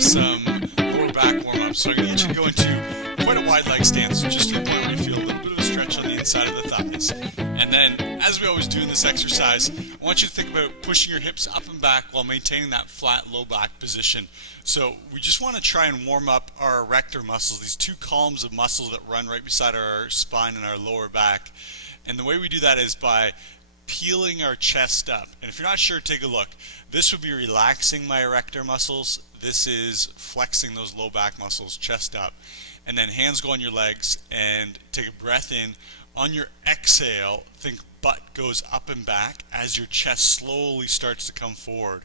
is some lower back warm-up. So I'm going to get you to go into quite a wide leg stance, just to the point where you feel a little bit of a stretch on the inside of the thighs. And then, as we always do in this exercise, I want you to think about pushing your hips up and back while maintaining that flat low back position. So we just want to try and warm up our erector muscles, these two columns of muscles that run right beside our spine and our lower back. And the way we do that is by peeling our chest up. And if you're not sure, take a look. This would be relaxing my erector muscles. This is flexing those low back muscles, chest up. And then hands go on your legs and take a breath in. On your exhale, think butt goes up and back as your chest slowly starts to come forward.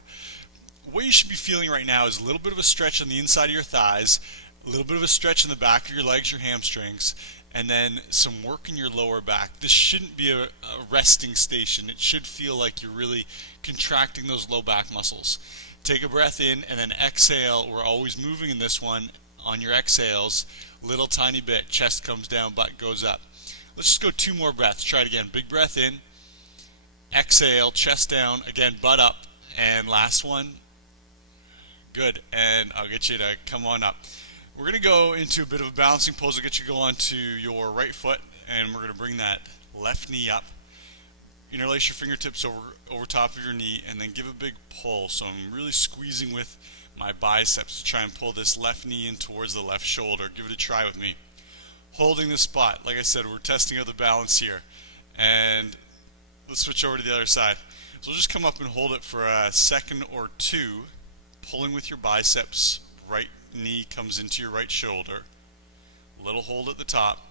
What you should be feeling right now is a little bit of a stretch on the inside of your thighs, a little bit of a stretch in the back of your legs, your hamstrings, and then some work in your lower back. This shouldn't be a resting station. It should feel like you're really contracting those low back muscles. Take a breath in and then exhale. We're always moving in this one. On your exhales, little tiny bit. Chest comes down, butt goes up. Let's just go 2 more breaths. Try it again. Big breath in. Exhale, chest down. Again, butt up. And last one. Good. And I'll get you to come on up. We're going to go into a bit of a balancing pose. I'll get you to go onto your right foot, and we're going to bring that left knee up. Interlace your fingertips over top of your knee, and then give a big pull. So I'm really squeezing with my biceps to try and pull this left knee in towards the left shoulder. Give it a try with me. Holding the spot. Like I said, we're testing out the balance here. And let's switch over to the other side. So we'll just come up and hold it for a second or two, pulling with your biceps. Right knee comes into your right shoulder. Little hold at the top,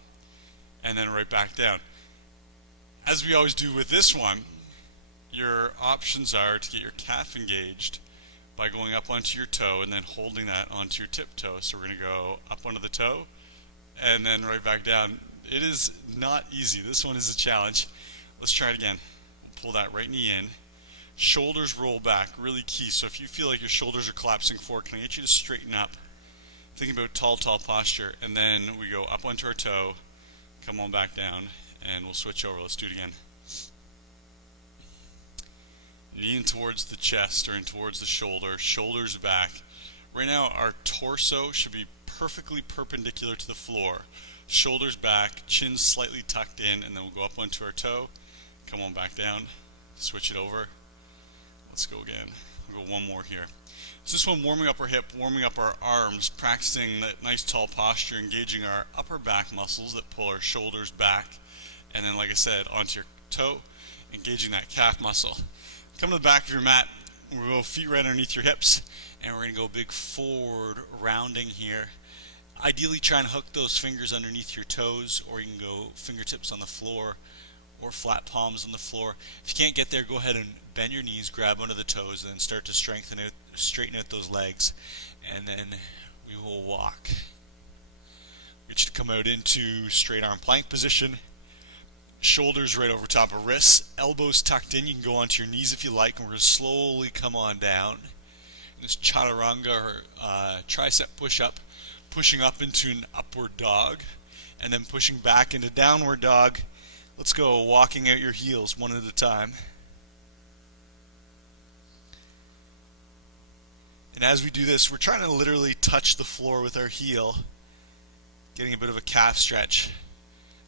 and then right back down. As we always do with this one, your options are to get your calf engaged by going up onto your toe and then holding that onto your tip toe. So we're going to go up onto the toe and then right back down. It is not easy. This one is a challenge. Let's try it again. We'll pull that right knee in. Shoulders roll back, really key. So if you feel like your shoulders are collapsing forward, can I get you to straighten up? Thinking about tall posture. And then we go up onto our toe, come on back down, and we'll switch over. Let's do it again. Knee in towards the chest or in towards the shoulder, shoulders back. Right now our torso should be perfectly perpendicular to the floor. Shoulders back, chin slightly tucked in, and then we'll go up onto our toe, come on back down, switch it over. Let's go again. We'll go one more here. So this one, warming up our hip, warming up our arms, practicing that nice tall posture, engaging our upper back muscles that pull our shoulders back. And then, like I said, onto your toe, engaging that calf muscle. Come to the back of your mat. We'll go feet right underneath your hips. And we're going to go big forward rounding here. Ideally, try and hook those fingers underneath your toes, or you can go fingertips on the floor or flat palms on the floor. If you can't get there, go ahead and bend your knees, grab onto the toes, and then start to straighten out those legs. And then we will walk. Get you to come out into straight arm plank position. Shoulders right over top of wrists, elbows tucked in. You can go onto your knees if you like, and we're going to slowly come on down. This chaturanga or tricep push-up, pushing up into an upward dog, and then pushing back into downward dog. Let's go walking out your heels one at a time. And as we do this, we're trying to literally touch the floor with our heel, getting a bit of a calf stretch.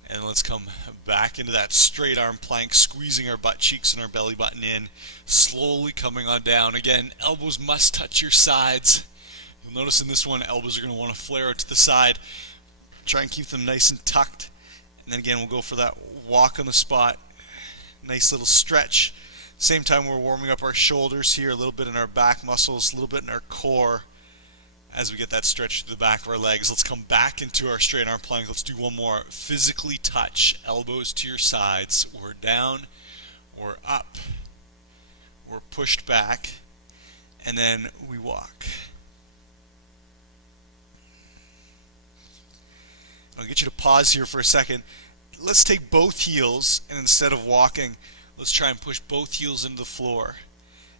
And let's come back into that straight arm plank, squeezing our butt cheeks and our belly button in, slowly coming on down. Again, elbows must touch your sides. You'll notice in this one, elbows are going to want to flare out to the side. Try and keep them nice and tucked. And then again, we'll go for that walk on the spot. Nice little stretch. Same time we're warming up our shoulders here, a little bit in our back muscles, a little bit in our core. As we get that stretch to the back of our legs, let's come back into our straight arm plank. Let's do one more. Physically touch, elbows to your sides. We're down, we're up, we're pushed back, and then we walk. I'll get you to pause here for a second. Let's take both heels, and instead of walking, let's try and push both heels into the floor.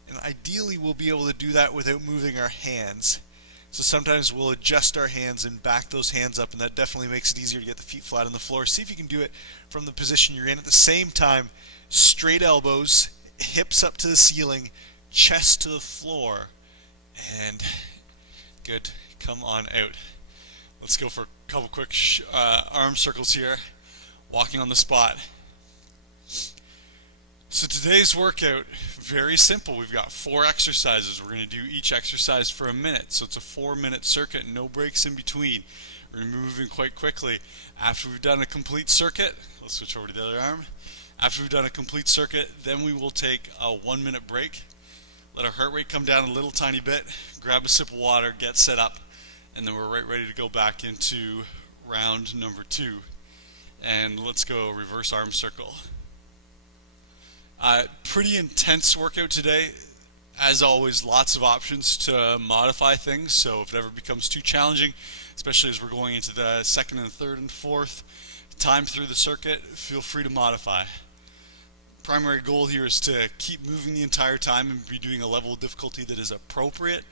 And ideally, we'll be able to do that without moving our hands. So sometimes we'll adjust our hands and back those hands up, and that definitely makes it easier to get the feet flat on the floor. See if you can do it from the position you're in. At the same time, straight elbows, hips up to the ceiling, chest to the floor, and Good. Come on out. Let's go for a couple quick arm circles here. Walking on the spot. So today's workout, very simple. We've got 4 exercises. We're going to do each exercise for a minute. So it's a 4-minute circuit, no breaks in between. We're going to be moving quite quickly. After we've done a complete circuit, let's switch over to the other arm. After we've done a complete circuit, then we will take a 1-minute break. Let our heart rate come down a little tiny bit. Grab a sip of water, get set up, and then we're right ready to go back into round number 2. And let's go reverse arm circle. Pretty intense workout today. As always, lots of options to modify things, so if it ever becomes too challenging, especially as we're going into the 2nd and 3rd and 4th time through the circuit, feel free to modify. Primary goal here is to keep moving the entire time and be doing a level of difficulty that is appropriate.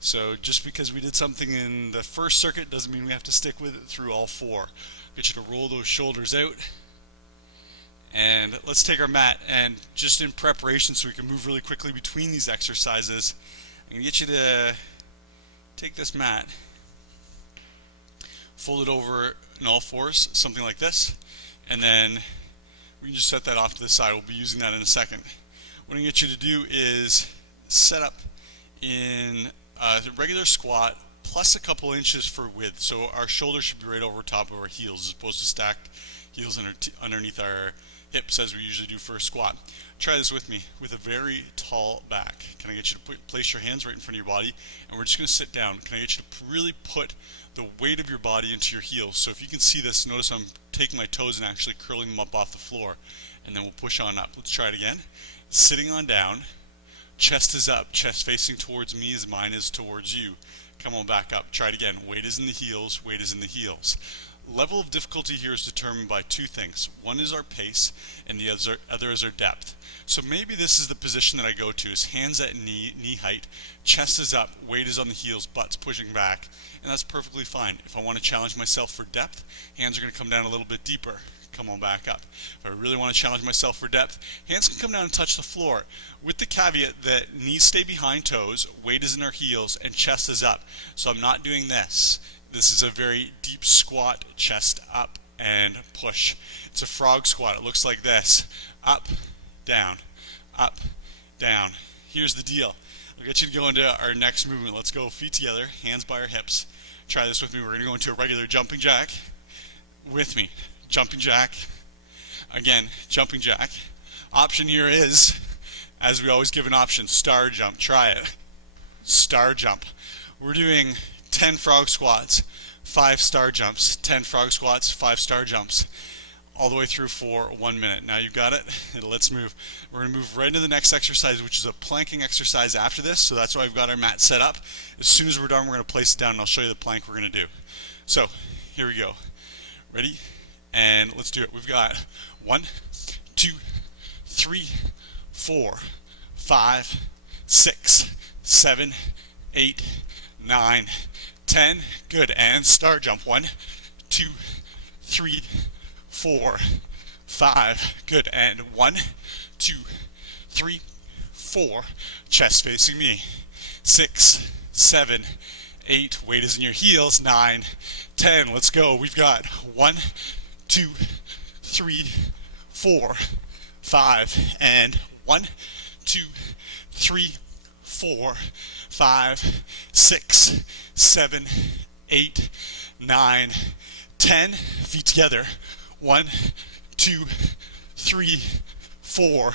So just because we did something in the first circuit doesn't mean we have to stick with it through all 4. Get you to roll those shoulders out. And let's take our mat, and just in preparation so we can move really quickly between these exercises, I'm going to get you to take this mat, fold it over in all 4s, something like this, and then we can just set that off to the side. We'll be using that in a second. What I'm going to get you to do is set up in a regular squat plus a couple inches for width. So our shoulders should be right over top of our heels as opposed to stacked heels underneath our hips as we usually do for a squat. Try this with me with a very tall back. Can I get you to place your hands right in front of your body, and we're just going to sit down. Can I get you to really put the weight of your body into your heels? So if you can see this, notice I'm taking my toes and actually curling them up off the floor, and then we'll push on up. Let's try it again. Sitting on down, chest is up, chest facing towards me as mine is towards you. Come on back up. Try it again. Weight is in the heels, weight is in the heels. Level of difficulty here is determined by 2 things. One is our pace, and the other is our depth. So maybe this is the position that I go to, is hands at knee height, chest is up, weight is on the heels, butt's pushing back, and that's perfectly fine. If I want to challenge myself for depth, hands are going to come down a little bit deeper. Come on back up. If I really want to challenge myself for depth, hands can come down and touch the floor, with the caveat that knees stay behind toes, weight is in our heels, and chest is up. So I'm not doing this. This is a very deep squat, chest up and push. It's a frog squat. It looks like this. Up, down, up, down. Here's the deal. I'll get you to go into our next movement. Let's go feet together, hands by our hips. Try this with me. We're going to go into a regular jumping jack. With me. Jumping jack. Again, jumping jack. Option here is, as we always give an option, star jump. Try it. Star jump. We're doing 10 frog squats, 5 star jumps, 10 frog squats, 5 star jumps, all the way through for 1 minute. Now you've got it. Let's move. We're going to move right into the next exercise, which is a planking exercise after this. So that's why we've got our mat set up. As soon as we're done, we're going to place it down, and I'll show you the plank we're going to do. So here we go. Ready? And let's do it. We've got 1, 2, 3, 4, 5, 6, 7, 8, 9, 10. Good. And star jump. 1, 2, 3, 4, 5. Good. And 1, 2, 3, 4. Chest facing me. 6, 7, 8. Weight is in your heels. 9, 10. Let's go. We've got 1, 2, 3, 4, 5. And 1, 2, 3, 4, 5, 6, 7, 8, 9, 10. Feet together. 1, 2, 3, 4,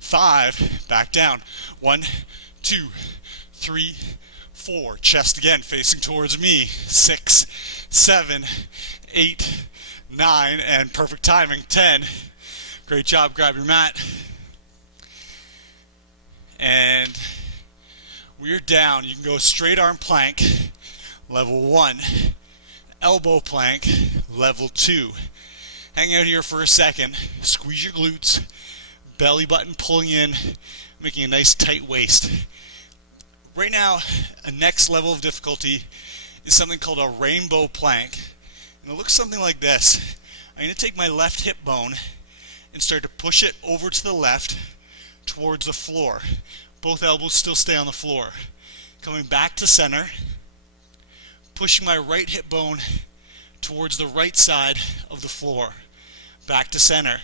5. Back down. 1, 2, 3, 4. Chest again facing towards me. 6, 7, 8, 9. And perfect timing. 10. Great job. Grab your mat. And we're down. You can go straight arm plank, level 1. Elbow plank, level 2. Hang out here for a second. Squeeze your glutes. Belly button pulling in, making a nice tight waist. Right now, a next level of difficulty is something called a rainbow plank. And it looks something like this. I'm going to take my left hip bone and start to push it over to the left towards the floor. Both elbows still stay on the floor. Coming back to center, pushing my right hip bone towards the right side of the floor. Back to center.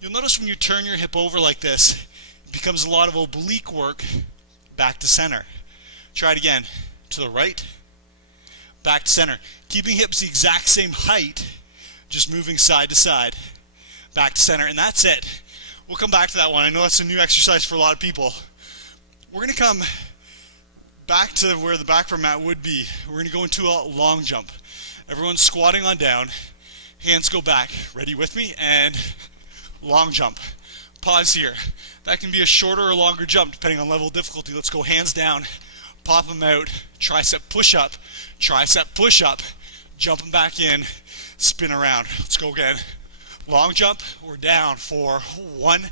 You'll notice when you turn your hip over like this, it becomes a lot of oblique work. Back to center. Try it again. To the right. Back to center. Keeping hips the exact same height, just moving side to side. Back to center, and that's it. We'll come back to that one. I know that's a new exercise for a lot of people. We're going to come back to where the back of our mat would be. We're going to go into a long jump. Everyone's squatting on down. Hands go back. Ready with me? And long jump. Pause here. That can be a shorter or longer jump depending on level of difficulty. Let's go hands down. Pop them out. Tricep push up. Tricep push up. Jump them back in. Spin around. Let's go again. Long jump. We're down for 1,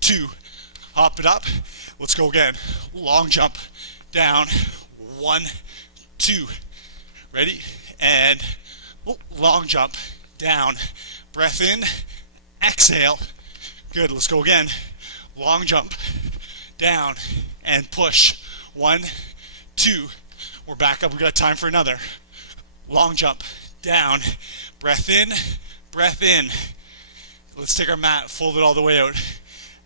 2. Hop it up. Let's go again. Long jump. Down. 1, 2. Ready? And long jump. Down. Breath in. Exhale. Good. Let's go again. Long jump. Down. And push. 1, 2. We're back up. We got time for another. Long jump. Down. Breath in. Breath in. Let's take our mat, fold it all the way out.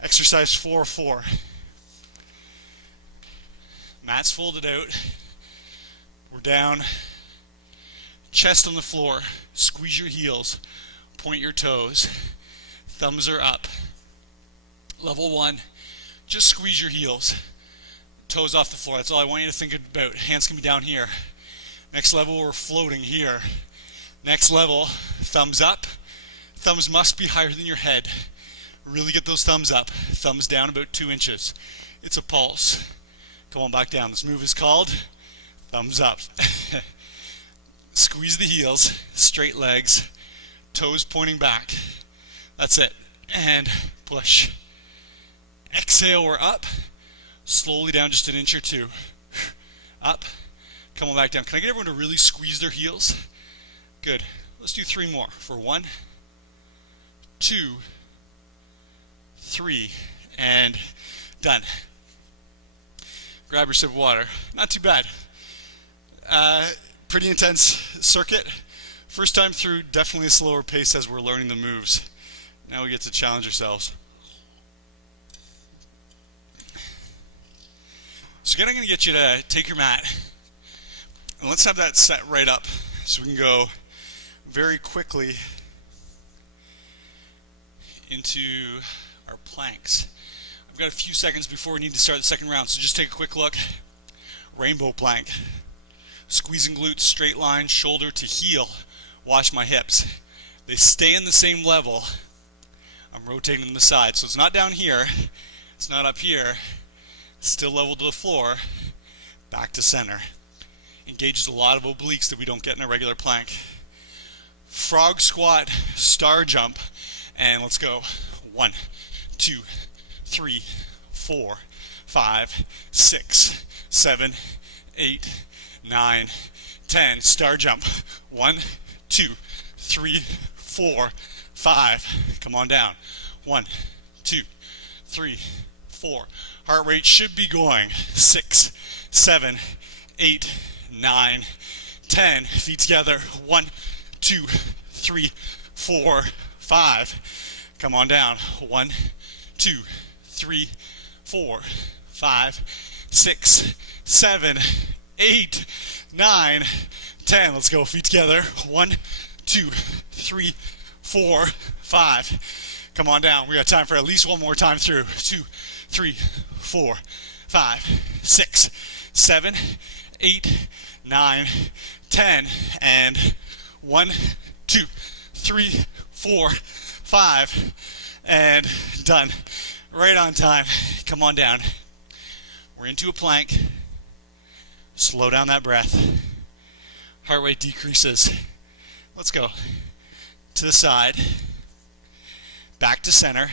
Exercise 4-4. Mat's folded out. We're down. Chest on the floor. Squeeze your heels. Point your toes. Thumbs are up. Level 1, just squeeze your heels. Toes off the floor. That's all I want you to think about. Hands can be down here. Next level, we're floating here. Next level, thumbs up. Thumbs must be higher than your head. Really get those thumbs up. Thumbs down about 2 inches. It's a pulse. Come on back down. This move is called thumbs up. Squeeze the heels, straight legs, toes pointing back. That's it. And push. Exhale, we're up. Slowly down just 1 inch or 2. Up. Come on back down. Can I get everyone to really squeeze their heels? Good. Let's do 3 more. For 1, 2, 3, and done. Grab your sip of water. Not too bad. Pretty intense circuit. First time through, definitely a slower pace as we're learning the moves. Now we get to challenge ourselves. So again, I'm going to get you to take your mat, and let's have that set right up so we can go very quickly into our planks. I've got a few seconds before we need to start the second round, so just take a quick look. Rainbow plank. Squeezing glutes, straight line, shoulder to heel. Watch my hips. They stay in the same level. I'm rotating them to the side, so it's not down here, it's not up here. Still level to the floor, back to center. Engages a lot of obliques that we don't get in a regular plank. Frog squat, star jump, and let's go. 1, 2, 3, 4, 5, 6, 7, 8, 9, 10. Star jump. 1, 2, 3, 4, 5. Come on down. 1, 2, 3, 4. Heart rate should be going. 6, 7, 8, 9, 10. Feet together. 1, 2, 3, 4, 5. Come on down. 1, 2, 3, 4, 5, 6, 7, 8, 9, 10. Let's go. Feet together. 1, 2, 3, 4, 5. Come on down. We got time for at least one more time through. 2, 3, 4, 5, 6, 7, 8, 9, 10. And 1, 2, 3, 4, 5. And done. Right on time. Come on down. We're into a plank. Slow down that breath. Heart rate decreases. Let's go. To the side. Back to center.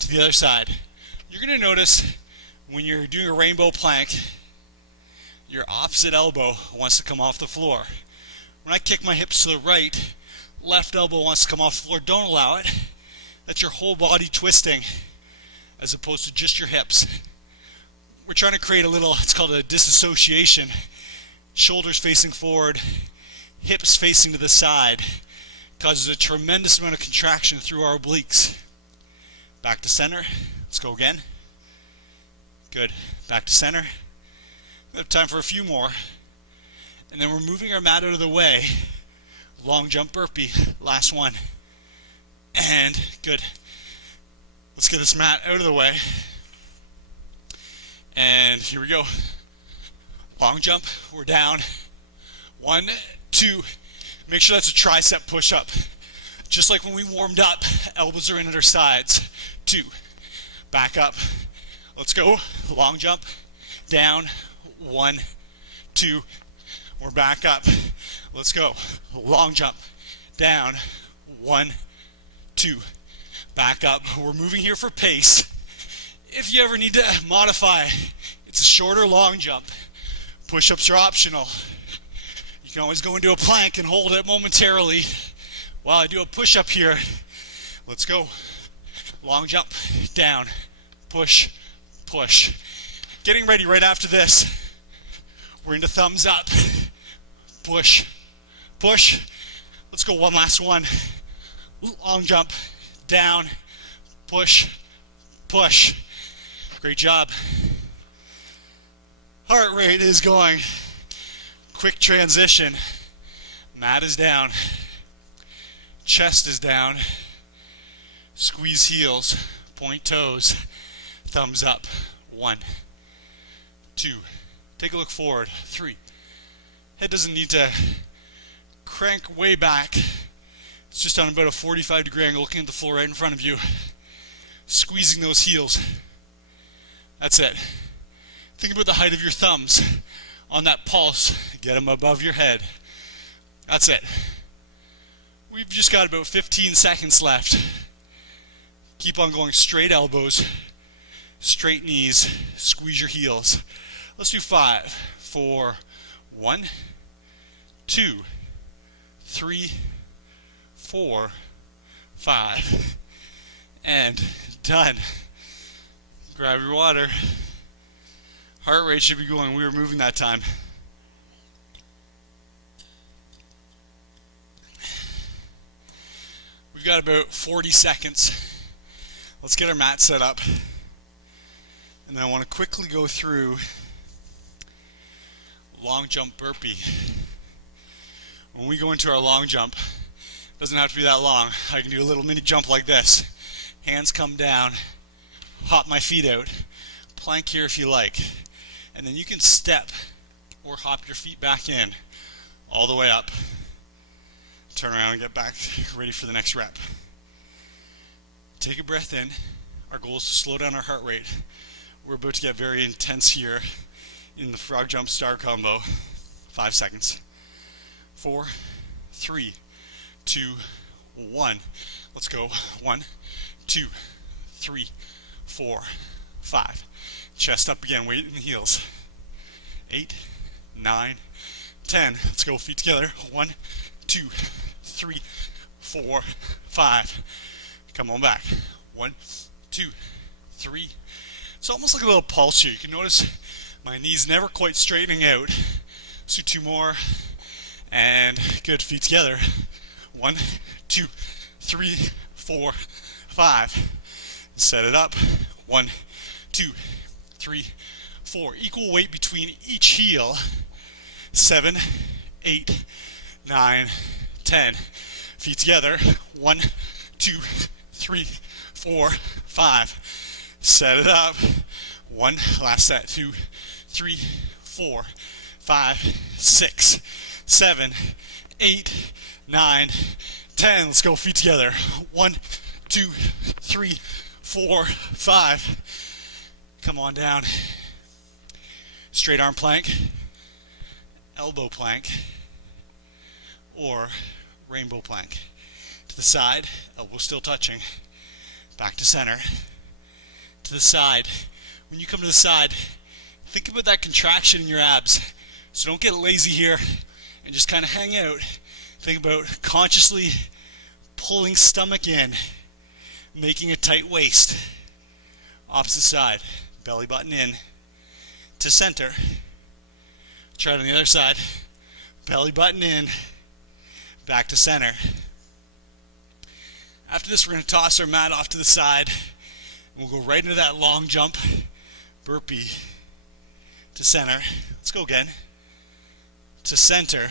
To the other side. You're going to notice when you're doing a rainbow plank, your opposite elbow wants to come off the floor. When I kick my hips to the right, left elbow wants to come off the floor. Don't allow it. That's your whole body twisting as opposed to just your hips. We're trying to create a little, it's called a disassociation. Shoulders facing forward, hips facing to the side. Causes a tremendous amount of contraction through our obliques. Back to center. Let's go again. Good. Back to center. We have time for a few more. And then we're moving our mat out of the way. Long jump burpee. Last one. And good. Let's get this mat out of the way. And here we go. Long jump. We're down. 1, 2. Make sure that's a tricep push-up. Just like when we warmed up, elbows are in at our sides. 2. Back up. Let's go. Long jump. Down. 1, 2. We're back up. Let's go. Long jump. Down. 1, 2. Back up. We're moving here for pace. If you ever need to modify, it's a shorter long jump. Push-ups are optional. You can always go into a plank and hold it momentarily while I do a push-up here. Let's go. Long jump. Down. Push. Push. Getting ready right after this. We're into thumbs up. Push. Push. Let's go one last one. Long jump. Down. Push. Push. Great job. Heart rate is going. Quick transition. Mat is down. Chest is down. Squeeze heels. Point toes. Thumbs up. 1, 2. Take a look forward. 3. Head doesn't need to crank way back. It's just on about a 45-degree angle, looking at the floor right in front of you. Squeezing those heels. That's it. Think about the height of your thumbs on that pulse. Get them above your head. That's it. We've just got about 15 seconds left. Keep on going. Straight elbows, straight knees, squeeze your heels. Let's do 5, 4, 1, 2, 3, 4, 5, and done. Grab your water. Heart rate should be going. We were moving that time. We've got about 40 seconds. Let's get our mat set up. And then I want to quickly go through long jump burpee. When we go into our long jump, it doesn't have to be that long. I can do a little mini jump like this. Hands come down, hop my feet out, plank here if you like, and then you can step or hop your feet back in all the way up. Turn around and get back ready for the next rep. Take a breath in. Our goal is to slow down our heart rate. We're about to get very intense here in the frog jump star combo. 5 seconds. 4, 3, 2, 1. Let's go. 1, 2, 3, 4, 5. Chest up again, weight in the heels. 8, 9, 10. Let's go, feet together. 1, 2, 3, 4, 5. Come on back. 1, 2, 3. It's almost like a little pulse here. You can notice my knees never quite straightening out. Let's do 2 more. And good, feet together. 1, 2, 3, 4, 5. Set it up. 1, 2, 3, 4. Equal weight between each heel. 7, 8, 9, 10. Feet together. 1, 2, 3, 4, 5. Set it up. 1, last set. 2, 3, 4, 5, 6, 7, 8, 9, 10. Let's go, feet together. 1, 2, 3, 4, 5. Come on down. Straight arm plank, elbow plank, or rainbow plank. To the side, elbow still touching. Back to center. To the side. When you come to the side, think about that contraction in your abs. So don't get lazy here and just kind of hang out. Think about consciously pulling stomach in, making a tight waist. Opposite side, belly button in, to center. Try it on the other side. Belly button in, back to center. After this, we're going to toss our mat off to the side, and we'll go right into that long jump, burpee, to center. Let's go again. To center.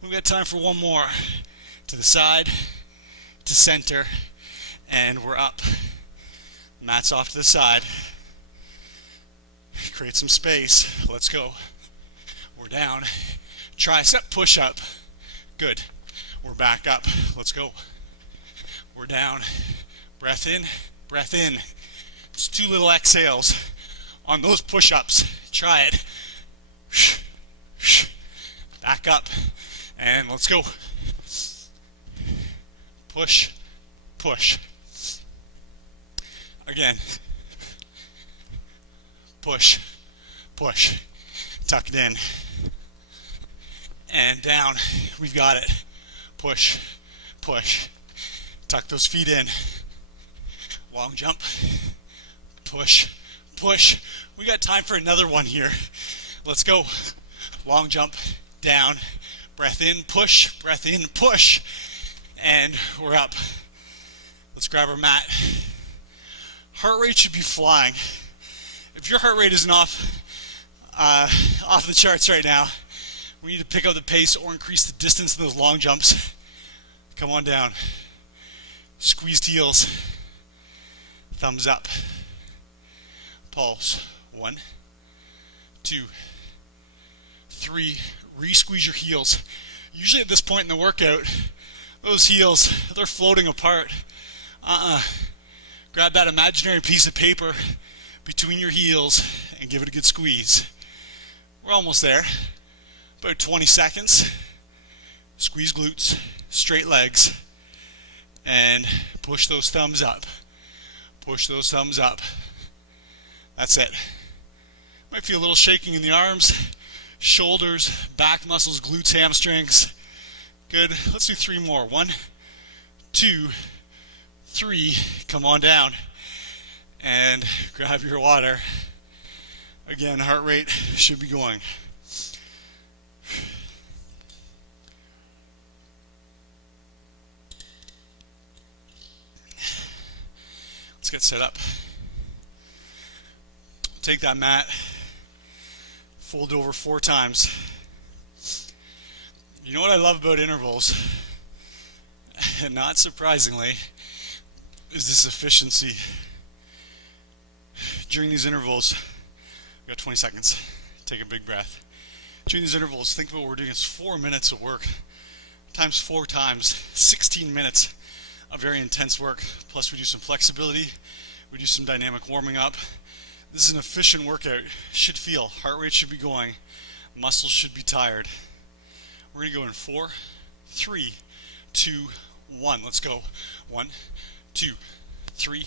We've got time for one more. To the side, to center, and we're up. Mat's off to the side. Create some space. Let's go. We're down. Tricep push-up. Good. We're back up. Let's go. We're down. Breath in, breath in. It's 2 little exhales on those push-ups. Try it. Back up. And let's go. Push, push. Again. Push, push. Tuck it in. And down. We've got it. Push, push. Tuck those feet in. Long jump. Push, push. We got time for another one here. Let's go. Long jump. Down. Breath in, push. Breath in, push. And we're up. Let's grab our mat. Heart rate should be flying. If your heart rate isn't off the charts right now, we need to pick up the pace or increase the distance in those long jumps. Come on down. Squeezed heels. Thumbs up. Pulse. 1, 2, 3. Re-squeeze your heels. Usually at this point in the workout, those heels, they're floating apart. Grab that imaginary piece of paper between your heels and give it a good squeeze. We're almost there. About 20 seconds. Squeeze glutes, straight legs, and push those thumbs up. Push those thumbs up. That's it. Might feel a little shaking in the arms, shoulders, back muscles, glutes, hamstrings. Good. Let's do 3 more. 1, 2, 3. Come on down. And grab your water. Again, heart rate should be going. Let's get set up. Take that mat, fold over 4 times. You know what I love about intervals, and not surprisingly, is this efficiency. During these intervals, we've got 20 seconds. Take a big breath. During these intervals, think about what we're doing. It's 4 minutes of work, times 4 times, 16 minutes of very intense work. Plus we do some flexibility, we do some dynamic warming up. This is an efficient workout. Should feel, heart rate should be going, muscles should be tired. We're going to go in 4, 3, 2, 1. Let's go. 1, 2, 3,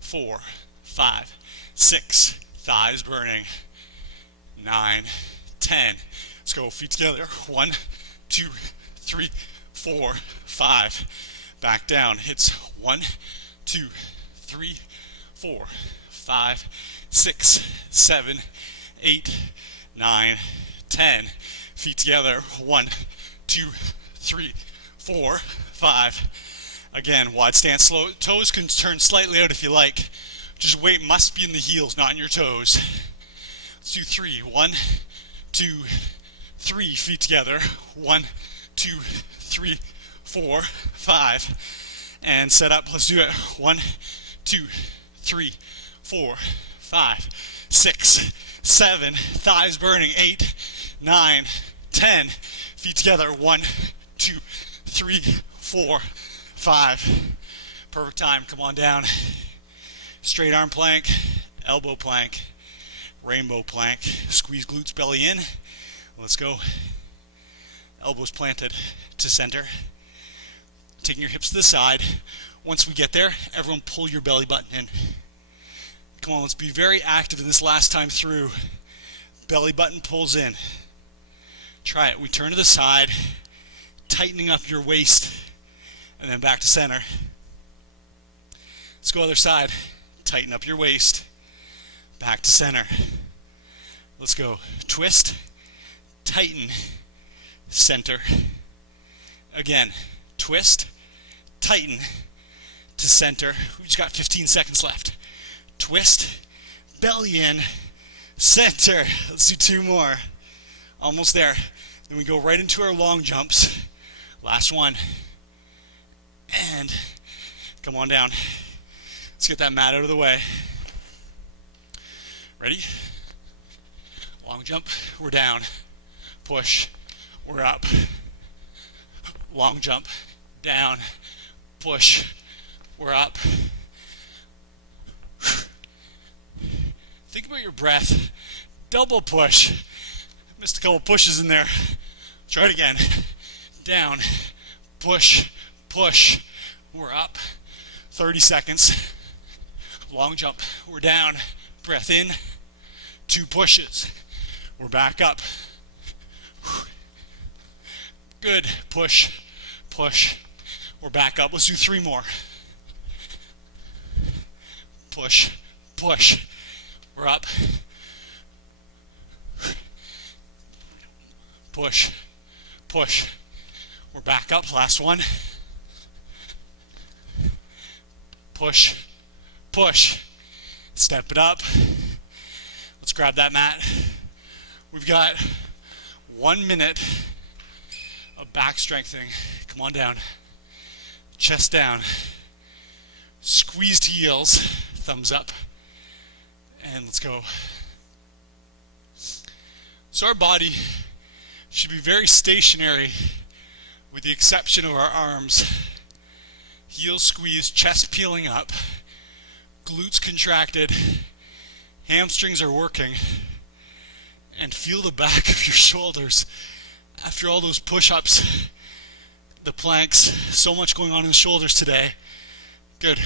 4, 5, 6. Thighs burning. 9, 10. Let's go. Feet together. 1, 2, 3, 4, 5. Back down. Hits 1, 2, 3, 4, 5, 6, 7, 8, 9, 10. Feet together. 1, 2, 3, 4, 5. Again, wide stance. Slow. Toes can turn slightly out if you like. Just weight must be in the heels, not in your toes. Let's do 3. 1, 2, 3. Feet together. 1, 2, 3, 4, 5. And set up. Let's do it. 1, 2, 3, 4, 5, 6, 7. Thighs burning. 8, 9, 10. Feet together. 1, 2, 3, 4, 5. Perfect time. Come on down. Straight arm plank, elbow plank, rainbow plank. Squeeze glutes, belly in. Let's go. Elbows planted to center. Taking your hips to the side. Once we get there, everyone pull your belly button in. Come on, let's be very active in this last time through. Belly button pulls in. Try it. We turn to the side, tightening up your waist, and then back to center. Let's go other side. Tighten up your waist. Back to center. Let's go. Twist. tighten, center. Again, twist, tighten to center. We just got 15 seconds left. Twist, belly in, center. Let's do 2 more. Almost there. Then we go right into our long jumps. Last one. And come on down. Let's get that mat out of the way. Ready? Long jump, we're down. Push, we're up. Long jump, down. Push, we're up. Think about your breath. Double push. Missed a couple pushes in there. Try it again. Down, push, push. We're up. 30 seconds. Long jump, we're down. Breath in. 2 pushes. We're back up. Good. Push, push. We're back up. Let's do 3 more. Push, push. We're up. Push, push. We're back up. Last one. Push, push. Step it up. Let's grab that mat. We've got 1 minute of back strengthening. Come on down. Chest down. Squeezed heels. Thumbs up. And let's go. So our body should be very stationary with the exception of our arms. Heels squeezed, chest peeling up, glutes contracted, hamstrings are working, and feel the back of your shoulders after all those push-ups, the planks, so much going on in the shoulders today. Good.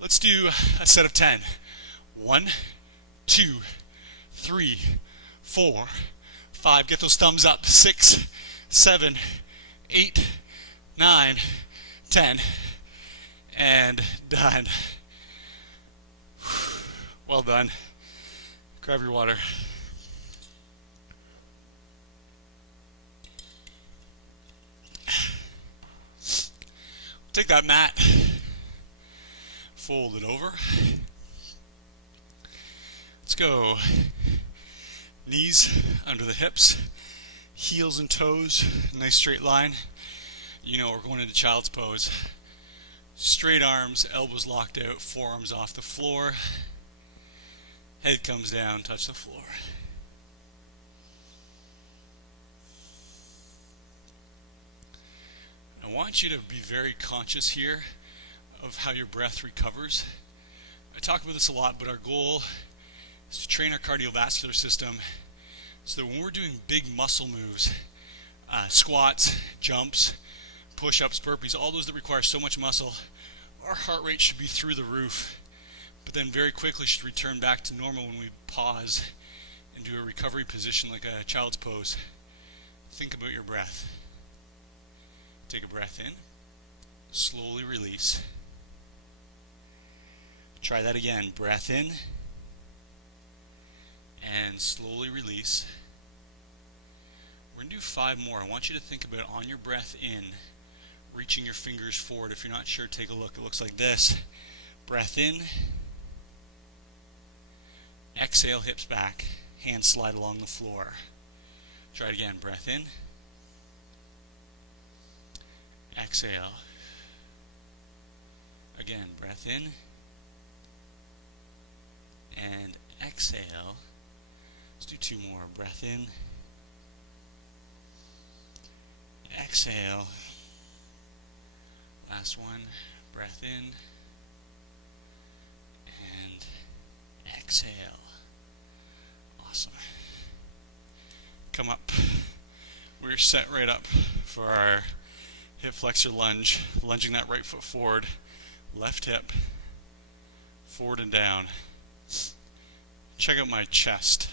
Let's do a set of 10. 1, 2, 3, 4, 5. Get those thumbs up. 6, 7, 8, 9, 10. And done. Well done. Grab your water. Take that mat, fold it over. Let's go. Knees under the hips, heels and toes, nice straight line. You know we're going into child's pose. Straight arms, elbows locked out, forearms off the floor. Head comes down, touch the floor. I want you to be very conscious here of how your breath recovers. I talk about this a lot, but our goal is to train our cardiovascular system so that when we're doing big muscle moves, squats, jumps, push-ups, burpees, all those that require so much muscle, our heart rate should be through the roof, but then very quickly should return back to normal when we pause and do a recovery position like a child's pose. Think about your breath. Take a breath in, slowly release. Try that again. Breath in and slowly release. We're going to do 5 more. I want you to think about on your breath in, reaching your fingers forward. If you're not sure, take a look. It looks like this. Breath in. Exhale, hips back. Hands slide along the floor. Try it again. Breath in. Exhale. Again, breath in. And exhale. Let's do 2 more. Breath in. Exhale. Last one. Breath in. And exhale. Awesome. Come up. We're set right up for our hip flexor lunge. Lunging that right foot forward. Left hip. Forward and down. Check out my chest.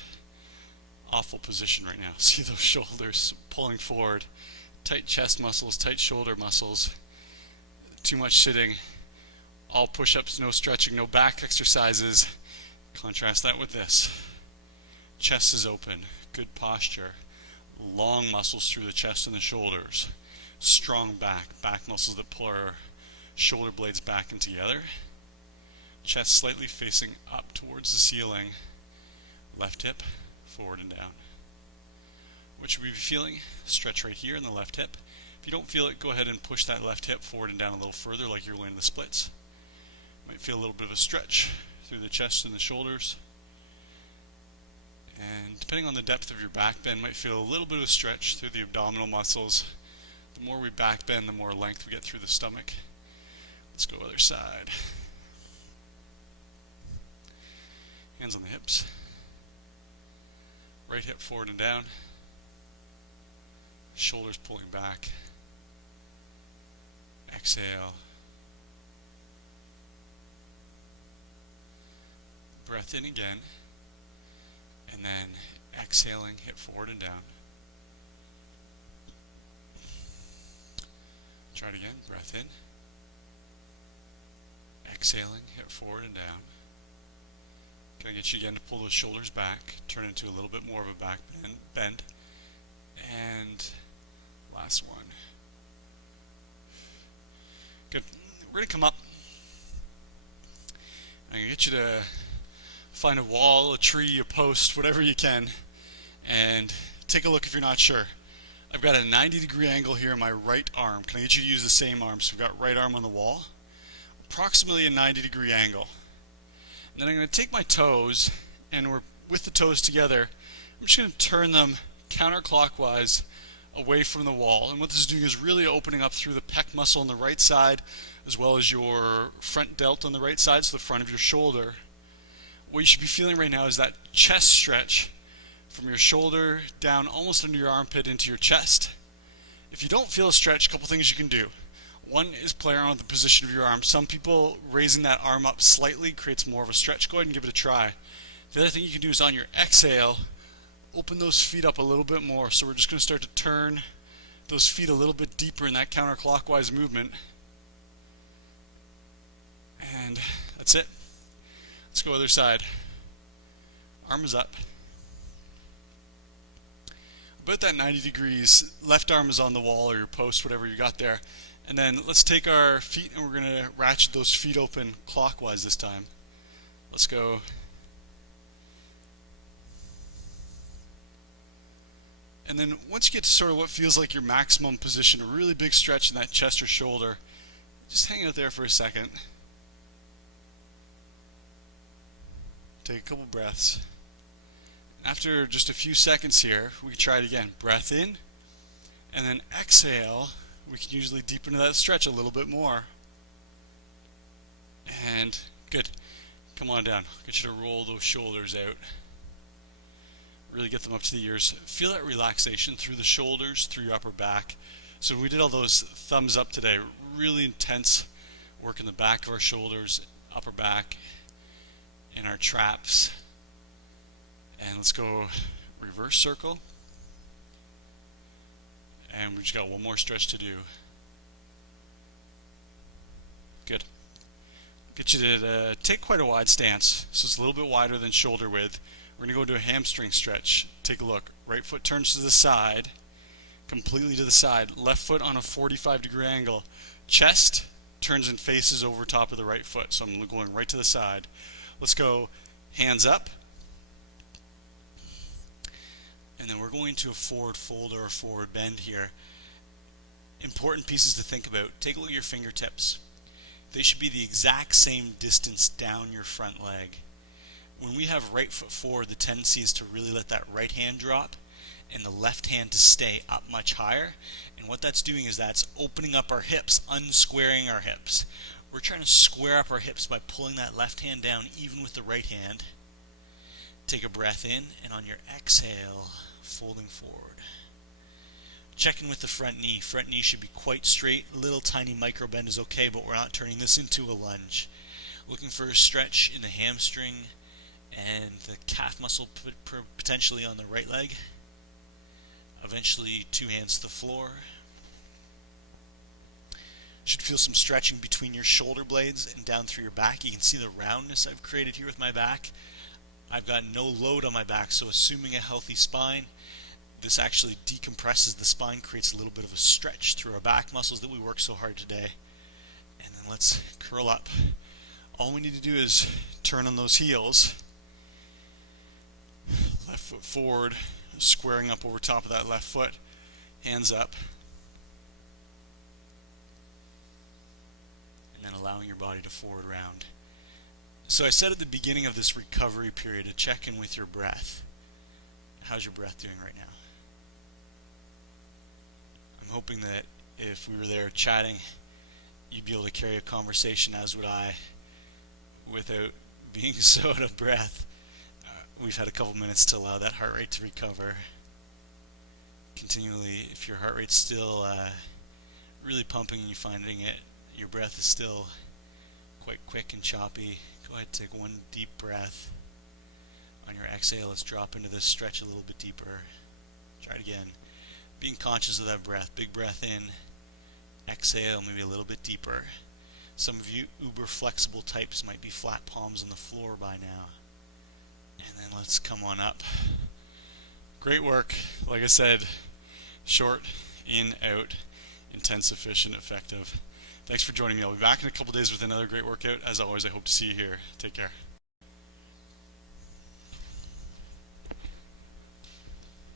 Awful position right now. See those shoulders pulling forward. Tight chest muscles, tight shoulder muscles. Too much sitting. All push-ups, no stretching, no back exercises. Contrast that with this. Chest is open. Good posture. long muscles through the chest and the shoulders, strong back muscles that pull our shoulder blades back and together, chest slightly facing up towards the ceiling, left hip forward and down. What should we be feeling? Stretch right here in the left hip. If you don't feel it, go ahead and push that left hip forward and down a little further like you're going to the splits. Might feel a little bit of a stretch through the chest and the shoulders. And depending on the depth of your back bend, might feel a little bit of a stretch through the abdominal muscles. The more we back bend, the more length we get through the stomach. Let's go other side. Hands on the hips. Right hip forward and down. Shoulders pulling back. Exhale. Breath in again. And then exhaling, hip forward and down. Try it again. Breath in. Exhaling, hip forward and down. Can I get you again to pull those shoulders back, turn into a little bit more of a back bend. And last one. Good. We're going to come up. I'm going to get you to find a wall, a tree, a post, whatever you can, and take a look if you're not sure. I've got a 90-degree angle here in my right arm. Can I get you to use the same arm? So we've got right arm on the wall, approximately a 90-degree angle. And then I'm going to take my toes, and we're with the toes together. I'm just going to turn them counterclockwise away from the wall. And what this is doing is really opening up through the pec muscle on the right side, as well as your front delt on the right side, so the front of your shoulder. What you should be feeling right now is that chest stretch from your shoulder down almost under your armpit into your chest. If you don't feel a stretch, a couple things you can do. One is play around with the position of your arm. Some people, raising that arm up slightly creates more of a stretch. Go ahead and give it a try. The other thing you can do is on your exhale, open those feet up a little bit more. So we're just going to start to turn those feet a little bit deeper in that counterclockwise movement. And that's it. Let's go other side. Arm is up. About that 90 degrees, left arm is on the wall or your post, whatever you got there. And then let's take our feet and we're going to ratchet those feet open clockwise this time. Let's go. And then once you get to sort of what feels like your maximum position, a really big stretch in that chest or shoulder, just hang out there for a second. Take a couple breaths. After just a few seconds here, we can try it again. Breath in, and then exhale. We can usually deepen that stretch a little bit more. And good. Come on down. Get you to roll those shoulders out. Really get them up to the ears. Feel that relaxation through the shoulders, through your upper back. So we did all those thumbs up today. Really intense work in the back of our shoulders, upper back, and our traps. And let's go reverse circle. And we just got one more stretch to do. Good. Get you to take quite a wide stance. So it's a little bit wider than shoulder width. We're going to go into a hamstring stretch. Take a look. Right foot turns to the side. Completely to the side. Left foot on a 45-degree angle. Chest turns and faces over top of the right foot. So I'm going right to the side. Let's go hands up. And then we're going to a forward fold or a forward bend here. Important pieces to think about. Take a look at your fingertips. They should be the exact same distance down your front leg. When we have right foot forward, the tendency is to really let that right hand drop and the left hand to stay up much higher. And what that's doing is that's opening up our hips, unsquaring our hips. We're trying to square up our hips by pulling that left hand down even with the right hand. Take a breath in, and on your exhale, folding forward. Check in with the front knee. Front knee should be quite straight. A little tiny micro bend is okay, but we're not turning this into a lunge. Looking for a stretch in the hamstring and the calf muscle potentially on the right leg. Eventually, two hands to the floor. Should feel some stretching between your shoulder blades and down through your back. You can see the roundness I've created here with my back. I've got no load on my back, so assuming a healthy spine, this actually decompresses the spine, creates a little bit of a stretch through our back muscles that we work so hard today. And then let's curl up. All we need to do is turn on those heels. Left foot forward, squaring up over top of that left foot. Hands up. And then allowing your body to forward round. So I said at the beginning of this recovery period to check in with your breath. How's your breath doing right now? I'm hoping that if we were there chatting, you'd be able to carry a conversation, as would I, without being so out of breath. We've had a couple minutes to allow that heart rate to recover. Continually, if your heart rate's still really pumping and you're finding it, your breath is still quite quick and choppy, go ahead and take one deep breath. On your exhale, let's drop into this stretch a little bit deeper. Try it again. Being conscious of that breath. Big breath in. Exhale, maybe a little bit deeper. Some of you uber flexible types might be flat palms on the floor by now. And then let's come on up. Great work. Like I said, short, in, out, intense, efficient, effective. Thanks for joining me. I'll be back in a couple days with another great workout. As always, I hope to see you here. Take care.